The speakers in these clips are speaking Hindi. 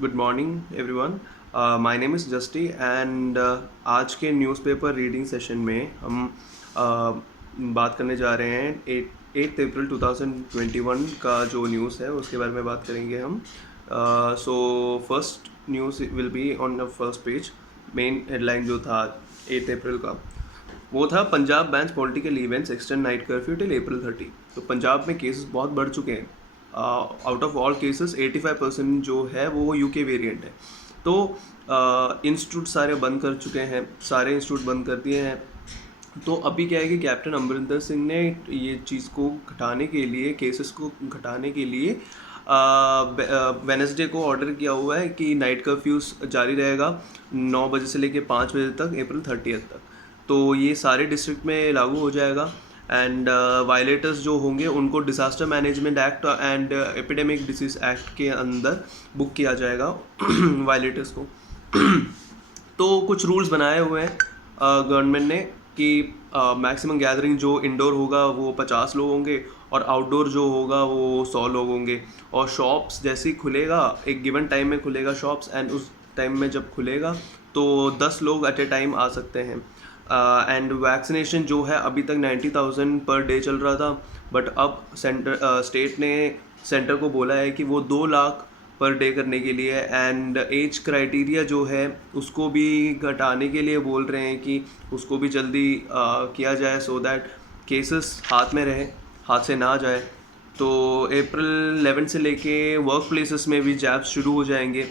Good morning everyone. My name is जस्टी एंड आज के न्यूज़पेपर रीडिंग सेशन में हम बात करने जा रहे हैं 8 अप्रैल 2021 का जो न्यूज़ है उसके बारे में बात करेंगे हम। So first news will be on the first page. Main headline जो था 8 अप्रैल का वो था Punjab bans political events extend night curfew till April 30। तो पंजाब में केसेस बहुत बढ़ चुके हैं। आउट ऑफ ऑल केसेस 85% जो है वो यूके वेरिएंट है। तो इंस्टीट्यूट सारे बंद कर चुके हैं, सारे इंस्टीट्यूट बंद कर दिए हैं। तो अभी क्या है कि कैप्टन अमरिंदर सिंह ने ये चीज़ को घटाने के लिए, केसेस को घटाने के लिए वेनसडे को ऑर्डर किया हुआ है कि नाइट कर्फ्यू जारी रहेगा 9 बजे से लेकर 5 बजे तक, अप्रैल 30 तक। तो ये सारे डिस्ट्रिक्ट में लागू हो जाएगा एंड वायलेटर्स जो होंगे उनको disaster management act and epidemic disease act के अंदर बुक किया जाएगा वायलेटर्स को। तो कुछ रूल्स बनाए हुए हैं गवर्नमेंट ने कि मैक्सिमम गैदरिंग जो इंडोर होगा वो 50 लोग होंगे और आउटडोर जो होगा वो 100 लोग होंगे। और शॉप्स जैसे ही खुलेगा, एक गिवन टाइम में खुलेगा शॉप्स, एंड उस टाइम में जब खुलेगा तो 10 लोग एट ए टाइम आ सकते हैं। एंड वैक्सीनेशन जो है अभी तक 90,000 पर डे चल रहा था, बट अब स्टेट ने सेंटर को बोला है कि वो 2 लाख पर डे करने के लिए, एंड एज क्राइटेरिया जो है उसको भी घटाने के लिए बोल रहे हैं कि उसको भी जल्दी किया जाए सो दैट केसेस हाथ में रहे, हाथ से ना जाए। तो अप्रैल 11 से लेके वर्क प्लेसेस में भी जैब्स शुरू हो जाएंगे।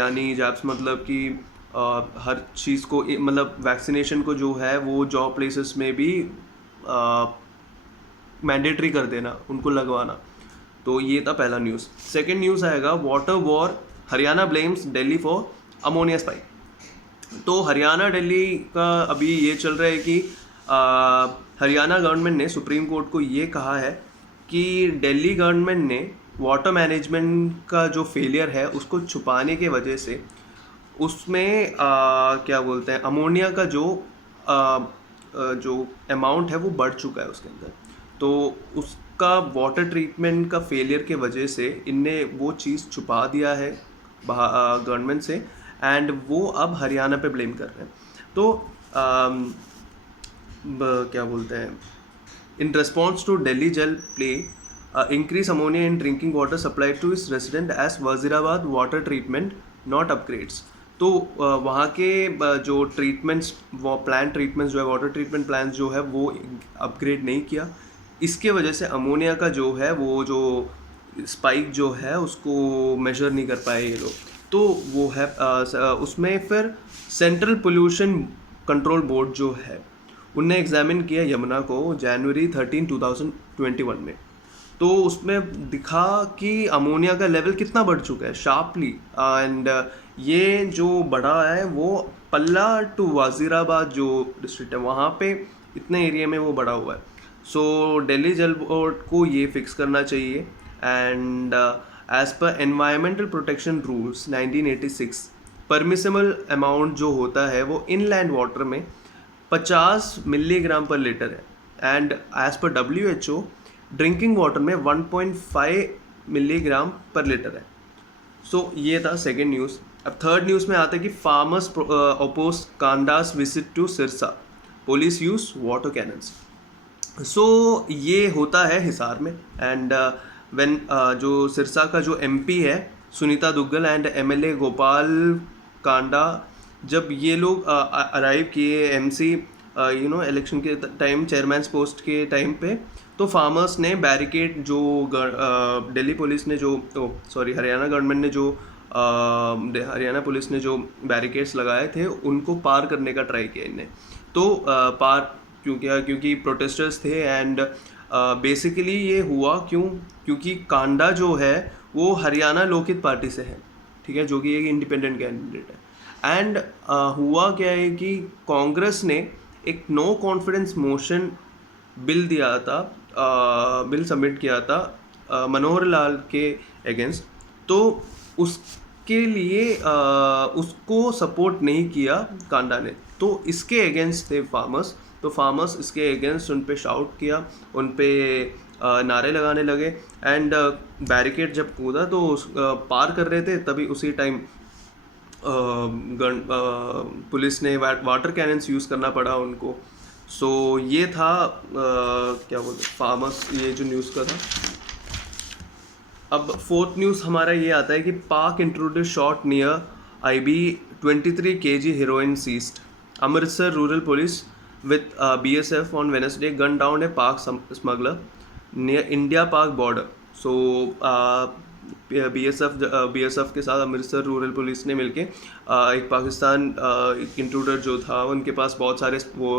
यानी जैब्स मतलब कि हर चीज़ को मतलब वैक्सीनेशन को जो है वो जॉब प्लेसेस में भी मैंडेटरी कर देना, उनको लगवाना। तो ये था पहला न्यूज़। सेकंड न्यूज़ आएगा water war, Haryana blames Delhi for ammonia spike. तो हरियाणा दिल्ली का अभी ये चल रहा है कि हरियाणा गवर्नमेंट ने सुप्रीम कोर्ट को ये कहा है कि दिल्ली गवर्नमेंट ने वाटर मैनेजमेंट का जो फेलियर है उसको छुपाने के वजह से उसमें क्या बोलते हैं, अमोनिया का जो अमाउंट है वो बढ़ चुका है उसके अंदर। तो उसका वाटर ट्रीटमेंट का फेलियर के वजह से इनने वो चीज़ छुपा दिया है गवर्नमेंट से, एंड वो अब हरियाणा पे ब्लेम कर रहे हैं। तो क्या बोलते हैं, इन रिस्पॉन्स टू दिल्ली जल play increase ammonia in drinking water supplied to its resident as Wazirabad water treatment not upgrades. तो वहाँ के जो ट्रीटमेंट्स, वो प्लान ट्रीटमेंट्स जो है, वाटर ट्रीटमेंट प्लान जो है वो अपग्रेड नहीं किया। इसके वजह से अमोनिया का जो है वो जो स्पाइक जो है उसको मेजर नहीं कर पाए ये लोग। तो वो है उसमें फिर सेंट्रल पोल्यूशन कंट्रोल बोर्ड जो है उनने एग्जामिन किया यमुना को जनवरी 13, 2021 में। तो उसमें दिखा कि अमोनिया का लेवल कितना बढ़ चुका है शार्पली, एंड ये जो बढ़ा है वो पल्ला टू वजीराबाद जो डिस्ट्रिक्ट है वहाँ पे इतने एरिया में वो बढ़ा हुआ है। सो दिल्ली जल बोर्ड को ये फिक्स करना चाहिए। And as per environmental protection rules 1986 permissible amount जो होता है वो इनलैंड वाटर में 50 मिलीग्राम पर लीटर है, and as per WHO drinking water में 1.5 मिलीग्राम पर लीटर है। सो ये था सेकेंड न्यूज़। अब थर्ड न्यूज़ में आता है कि फार्मर्स अपोज कांडास visit to Sirsa, police use water cannons. So ये होता है हिसार में, एंड व्हेन जो सिरसा का जो MP है सुनीता दुग्गल एंड MLA गोपाल कांडा, जब ये लोग अराइव किए MC इलेक्शन के टाइम, चेयरमैन पोस्ट के टाइम पे, तो फार्मर्स ने बैरिकेड जो दिल्ली पुलिस ने जो हरियाणा गवर्नमेंट ने जो हरियाणा पुलिस ने जो बैरिकेड्स लगाए थे उनको पार करने का ट्राई किया इनने। तो पार क्योंकि प्रोटेस्टर्स थे, एंड बेसिकली ये हुआ क्योंकि कांडा जो है वो हरियाणा लोकहित पार्टी से है, ठीक है, जो कि एक इंडिपेंडेंट कैंडिडेट है। एंड हुआ क्या है कि कांग्रेस ने एक नो कॉन्फिडेंस मोशन बिल दिया था, बिल सबमिट किया था मनोहर लाल के अगेंस्ट। तो उसके लिए उसको सपोर्ट नहीं किया कांडा ने, तो इसके अगेंस्ट थे फार्मर्स। तो फार्मर्स इसके अगेंस्ट उन पे शाउट किया, उन पे नारे लगाने लगे एंड बैरिकेड जब कूदा तो पार कर रहे थे तभी उसी टाइम पुलिस ने वाटर कैनन्स यूज़ करना पड़ा उनको. सो ये था क्या बोलते फार्मर्स, ये जो न्यूज़ का था. अब फोर्थ न्यूज़ हमारा ये आता है कि पाक intruder shot near IB 23 kg heroin seized. Amritsar rural police with BSF on Wednesday gunned down a Pak smuggler near India-Pak border. So BSF के साथ अमृतसर रूरल पुलिस ने मिलके एक पाकिस्तान इंट्रूडर जो था उनके पास बहुत सारे वो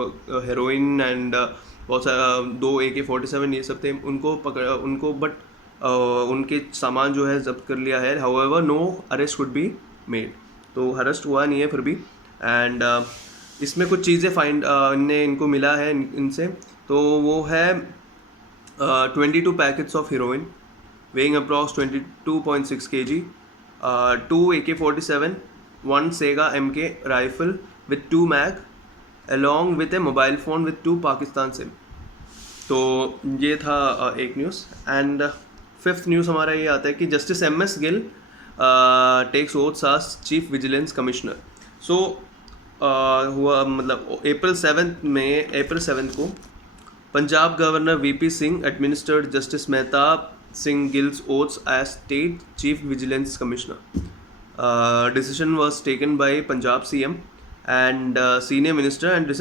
हेरोइन एंड बहुत सारे 2 AK-47 ये सब थे, उनको पकड़ा उनको, बट उनके सामान जो है जब्त कर लिया है. However no arrest could be made, तो अरेस्ट हुआ नहीं है फिर भी. एंड इसमें कुछ चीज़ें फाइंड इनको मिला है इनसे, तो वो है 22 packets of heroine weighing approx 22.6 kg, 2 AK-47, 1 Sega MK rifle with 2 mag along with a mobile phone with 2 Pakistan SIM. तो ये था एक न्यूज़. एंड फिफ्थ न्यूज़ हमारा ये आता है कि justice MS Gill takes oaths as chief vigilance commissioner. So हुआ मतलब अप्रैल 7 को Punjab governor VP Singh administered justice Mehtab Singh Gill's oaths as State Chief Vigilance Commissioner. Decision was taken by Punjab CM and Senior Minister and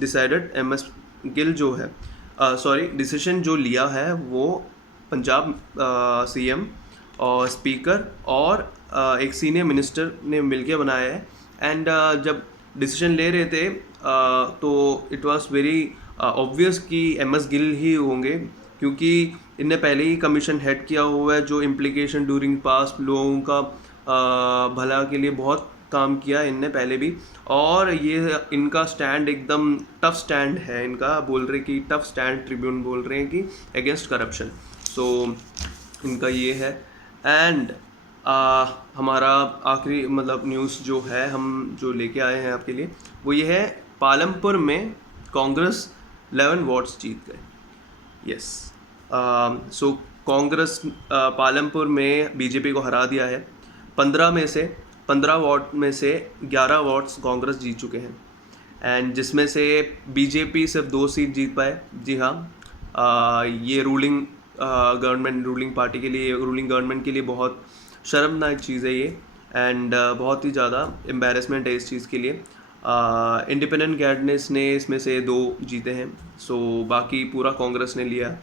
decided MS Gill जो है डिसीजन जो लिया है वो पंजाब CM और स्पीकर और एक सीनियर मिनिस्टर ने मिलके बनाया है. एंड जब डिसीजन ले रहे थे तो इट वाज वेरी ऑब्वियस कि MS गिल ही होंगे, क्योंकि इनने पहले ही कमीशन हेड किया हुआ है जो इम्प्लीकेशन ड्यूरिंग पास्ट लोगों का भला के लिए बहुत काम किया इनने पहले भी. और ये इनका स्टैंड एकदम टफ स्टैंड है इनका, बोल रहे कि टफ स्टैंड ट्रिब्यून बोल रहे हैं कि अगेंस्ट करप्शन. सो इनका ये है. एंड हमारा आखिरी मतलब न्यूज़ जो है हम जो लेके आए हैं आपके लिए वो ये है, पालमपुर में कांग्रेस 11 वॉट्स जीत गए. यस, सो कांग्रेस पालमपुर में बीजेपी को हरा दिया है. 15 वॉट में से 11 वॉट्स कांग्रेस जीत चुके हैं. एंड जिसमें से बीजेपी सिर्फ 2 सीट जीत पाए. जी हाँ, ये रूलिंग पार्टी के लिए, रूलिंग गवर्नमेंट के लिए बहुत शर्मनाक चीज़ है ये. एंड बहुत ही ज़्यादा एम्बैरेसमेंट है इस चीज़ के लिए. इंडिपेंडेंट कैंडिडेट्स ने इसमें से 2 जीते हैं, सो बाकी पूरा कांग्रेस ने लिया.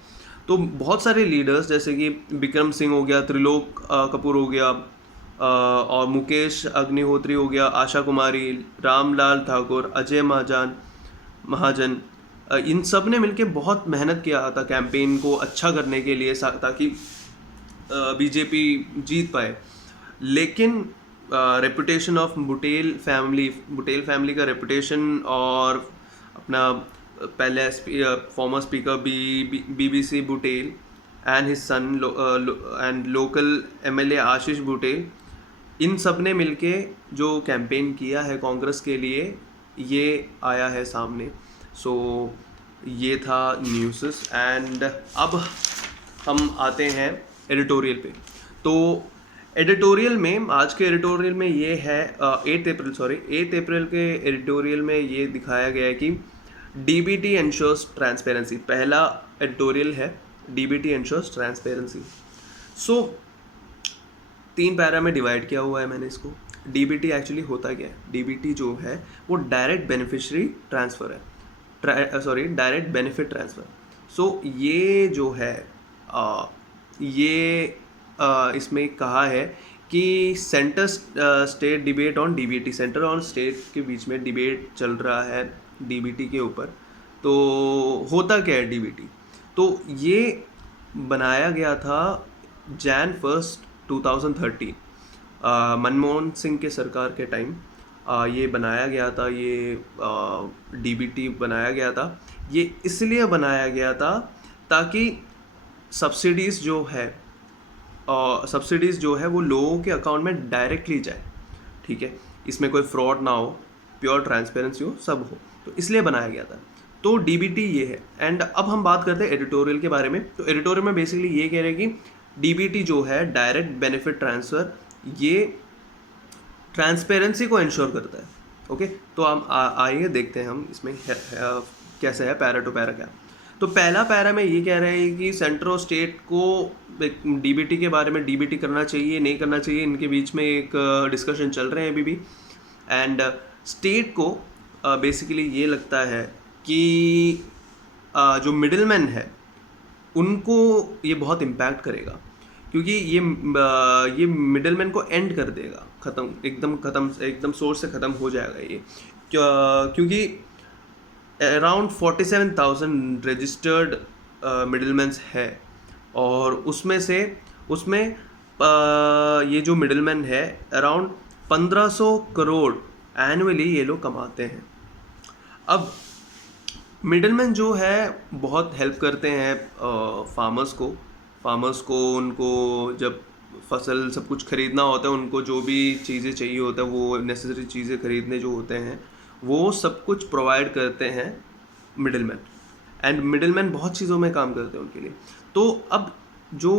तो बहुत सारे लीडर्स जैसे कि विक्रम सिंह हो गया, त्रिलोक कपूर हो गया, और मुकेश अग्निहोत्री हो गया, आशा कुमारी, रामलाल ठाकुर, अजय महाजन, इन सब ने मिलके बहुत मेहनत किया था कैंपेन को अच्छा करने के लिए ताकि बीजेपी जीत पाए. लेकिन रेपुटेशन ऑफ बुटेल फैमिली का रेपुटेशन और अपना पहले farmer speaker BBC Butail and his son and local MLA Ashish Butail, इन सब ने मिलके जो कैंपेन किया है कांग्रेस के लिए ये आया है सामने. सो ये था न्यूज़. एंड अब हम आते हैं एडिटोरियल पे. तो एडिटोरियल में आज के एडिटोरियल में ये है 8 अप्रैल के एडिटोरियल में ये दिखाया गया है कि DBT ensures ट्रांसपेरेंसी. पहला एडिटोरियल है DBT ensures ट्रांसपेरेंसी. सो 3 पैरा में डिवाइड किया हुआ है मैंने इसको. DBT एक्चुअली होता क्या है? DBT जो है वो डायरेक्ट बेनिफिशियरी ट्रांसफ़र है, डायरेक्ट बेनिफिट ट्रांसफ़र. सो ये जो है इसमें कहा है कि centre state debate on DBT, centre और स्टेट के बीच में डिबेट चल रहा है DBT के ऊपर. तो होता क्या है DBT? तो ये बनाया गया था Jan 1, 2013 मनमोहन सिंह के सरकार के टाइम ये बनाया गया था. ये DBT बनाया गया था. ये इसलिए बनाया गया था ताकि सब्सिडीज़ जो है वो लोगों के अकाउंट में डायरेक्टली जाए. ठीक है, इसमें कोई फ्रॉड ना हो, प्योर ट्रांसपेरेंसी हो, सब हो, तो इसलिए बनाया गया था. तो डीबीटी ये है। एंड अब हम बात करते हैं एडिटोरियल के बारे में। तो एडिटोरियल में बेसिकली ये कह रहे हैं कि डीबीटी जो है, डायरेक्ट बेनिफिट ट्रांसफ़र, ये ट्रांसपेरेंसी को इंश्योर करता है। ओके, तो हम आइए देखते हैं हम इसमें कैसे है पैरा टू पैरा क्या। तो पहला पैरा में ये कह रहे हैं कि सेंटर और स्टेट को डीबीटी के बारे में, डीबीटी करना चाहिए नहीं करना चाहिए, इनके बीच में एक डिस्कशन चल रहे हैं अभी भी। एंड स्टेट को बेसिकली ये लगता है कि जो मिडिलमैन है उनको ये बहुत इम्पैक्ट करेगा, क्योंकि ये मिडिलमैन को एंड कर देगा, एकदम सोर्स से ख़त्म हो जाएगा ये। क्योंकि अराउंड 47,000 रजिस्टर्ड मिडिलमैन्स है, और उसमें ये जो मिडिलमैन है अराउंड 1500 करोड़ एनुअली ये लोग कमाते हैं। अब मिडिलमैन जो है बहुत हेल्प करते हैं फार्मर्स को उनको जब फसल सब कुछ ख़रीदना होता है, उनको जो भी चीज़ें चाहिए होता है, वो नेसेसरी चीज़ें ख़रीदने जो होते हैं वो सब कुछ प्रोवाइड करते हैं मिडिलमैन। एंड मिडिलमैन बहुत चीज़ों में काम करते हैं उनके लिए। तो अब जो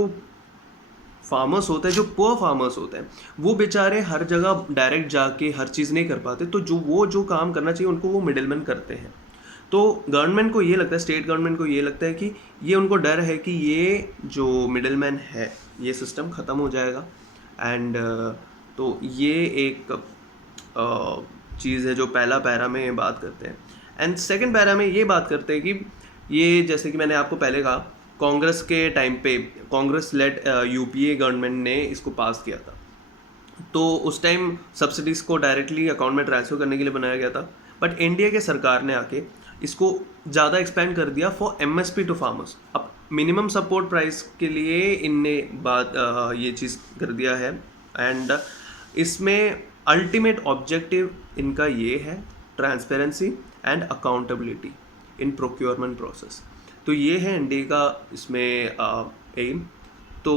फार्मर्स होते हैं, जो पुअर फार्मर्स होते हैं, वो बेचारे हर जगह डायरेक्ट जाके हर चीज़ नहीं कर पाते, तो जो काम करना चाहिए उनको वो मिडिलमैन करते हैं। तो गवर्नमेंट को ये लगता है, स्टेट गवर्नमेंट को ये लगता है कि ये उनको डर है कि ये जो मिडिलमैन है ये सिस्टम ख़त्म हो जाएगा। एंड तो ये एक चीज़ है जो पहला पैरा में बात करते हैं। एंड सेकंड पैरा में ये बात करते हैं कि ये, जैसे कि मैंने आपको पहले कहा, कांग्रेस के टाइम पे कांग्रेस लेड यूपीए गवर्नमेंट ने इसको पास किया था। तो उस टाइम सब्सिडीज़ को डायरेक्टली अकाउंट में ट्रांसफ़र करने के लिए बनाया गया था। बट एनडीए के सरकार ने आके इसको ज़्यादा एक्सपेंड कर दिया फॉर एमएसपी टू फार्मर्स। अब मिनिमम सपोर्ट प्राइस के लिए इनने ये चीज़ कर दिया है। एंड इसमें अल्टीमेट ऑब्जेक्टिव इनका ये है transparency and accountability in procurement process. तो ये है एनडीए का इसमें एम। तो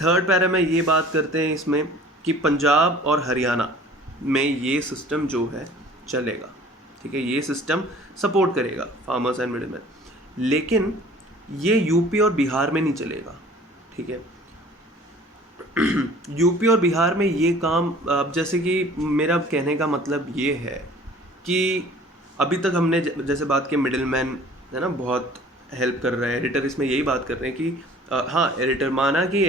थर्ड पैरा में ये बात करते हैं इसमें कि पंजाब और हरियाणा में ये सिस्टम जो है चलेगा, ठीक है, ये सिस्टम सपोर्ट करेगा फार्मर्स एंड मिडिलमैन, लेकिन ये यूपी और बिहार में नहीं चलेगा, ठीक है। यूपी और बिहार में ये काम, अब जैसे कि मेरा कहने का मतलब ये है कि अभी तक हमने जैसे बात की मिडिलमैन है ना बहुत हेल्प कर रहा है, एडिटर इसमें यही बात कर रहे हैं कि हाँ, एडिटर माना कि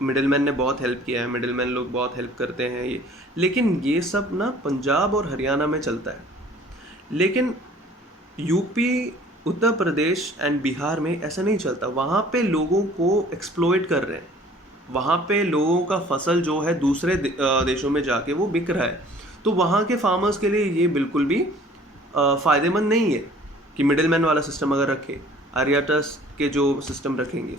मिडिलमैन ने बहुत हेल्प किया है, मिडिलमैन लोग बहुत हेल्प करते हैं ये, लेकिन ये सब ना पंजाब और हरियाणा में चलता है। लेकिन यूपी, उत्तर प्रदेश एंड बिहार में ऐसा नहीं चलता। वहाँ पे लोगों को एक्सप्लॉइट कर रहे हैं, वहाँ पे लोगों का फसल जो है दूसरे देशों में जाके वो बिक रहा है। तो वहाँ के फार्मर्स के लिए ये बिल्कुल भी फ़ायदेमंद नहीं है कि मिडिलमैन वाला सिस्टम अगर रखे, आर्याटस के जो सिस्टम रखेंगे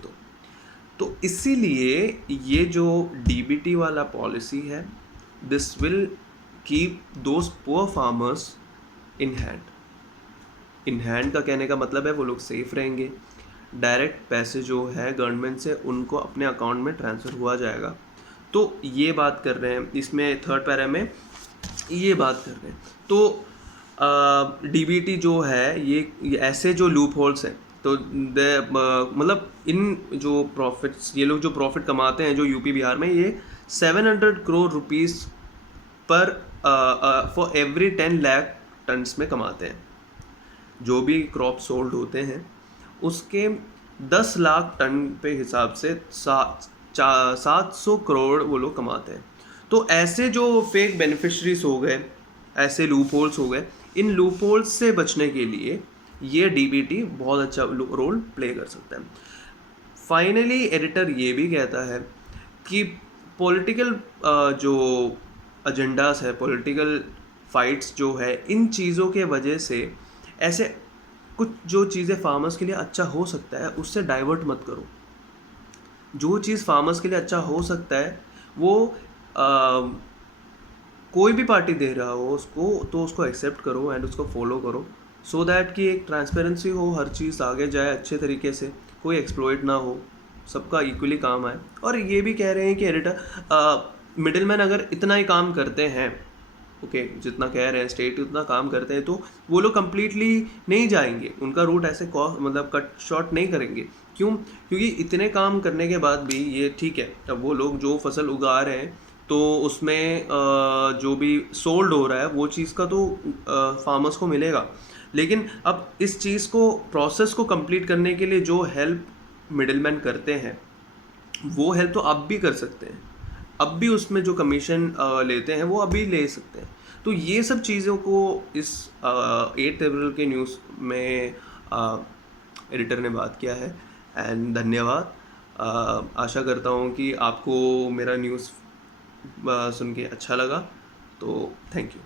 तो इसीलिए ये जो डीबीटी वाला पॉलिसी है, this will keep those poor farmers in hand का कहने का मतलब है वो लोग सेफ रहेंगे, डायरेक्ट पैसे जो है गवर्नमेंट से उनको अपने अकाउंट में ट्रांसफ़र हुआ जाएगा। तो ये बात कर रहे हैं इसमें, थर्ड पैरा में ये बात कर रहे हैं। तो डीबीटी जो है ये ऐसे जो लूप होल्स हैं, तो मतलब इन जो प्रॉफिट्स, ये लोग जो प्रॉफिट कमाते हैं जो यूपी बिहार में, ये 700 करोड़ रुपीस पर फॉर एवरी 10 लाख टन्स में कमाते हैं। जो भी क्रॉप सोल्ड होते हैं उसके 10 लाख टन पे हिसाब से 700 करोड़ वो लोग कमाते हैं। तो ऐसे जो फेक बेनिफिशरीज हो गए, ऐसे लूप होल्स हो गए, इन लूप होल्स से बचने के लिए ये डीबीटी बहुत अच्छा रोल प्ले कर सकता है। फाइनली एडिटर ये भी कहता है कि पॉलिटिकल जो एजेंडास है, पॉलिटिकल फाइट्स जो है, इन चीज़ों के वजह से ऐसे कुछ जो चीज़ें फार्मर्स के लिए अच्छा हो सकता है उससे डाइवर्ट मत करो। जो चीज़ फार्मर्स के लिए अच्छा हो सकता है वो कोई भी पार्टी दे रहा हो उसको, तो उसको एक्सेप्ट करो एंड उसको फॉलो करो, सो दैट कि एक ट्रांसपेरेंसी हो, हर चीज़ आगे जाए अच्छे तरीके से, कोई एक्सप्लॉइट ना हो, सबका इक्वली काम आए। और ये भी कह रहे हैं कि एडिटर मिडिलमैन अगर इतना ही काम करते हैं ओके, जितना कह रहे हैं स्टेट उतना काम करते हैं, तो वो लोग कम्प्लीटली नहीं जाएंगे, उनका रूट ऐसे मतलब कट शॉर्ट नहीं करेंगे। क्यों? क्योंकि इतने काम करने के बाद भी ये ठीक है, अब वो लोग जो फसल उगा रहे हैं तो उसमें जो भी सोल्ड हो रहा है वो चीज़ का तो फार्मर्स को मिलेगा, लेकिन अब इस चीज़ को प्रोसेस को कंप्लीट करने के लिए जो हेल्प मिडिलमैन करते हैं वो हेल्प तो आप भी कर सकते हैं, अब भी उसमें जो कमीशन लेते हैं वो अभी ले सकते हैं। तो ये सब चीज़ों को इस 8 अप्रैल के न्यूज़ में एडिटर ने बात किया है। एंड धन्यवाद। आशा करता हूँ कि आपको मेरा न्यूज़ सुन के अच्छा लगा, तो थैंक यू।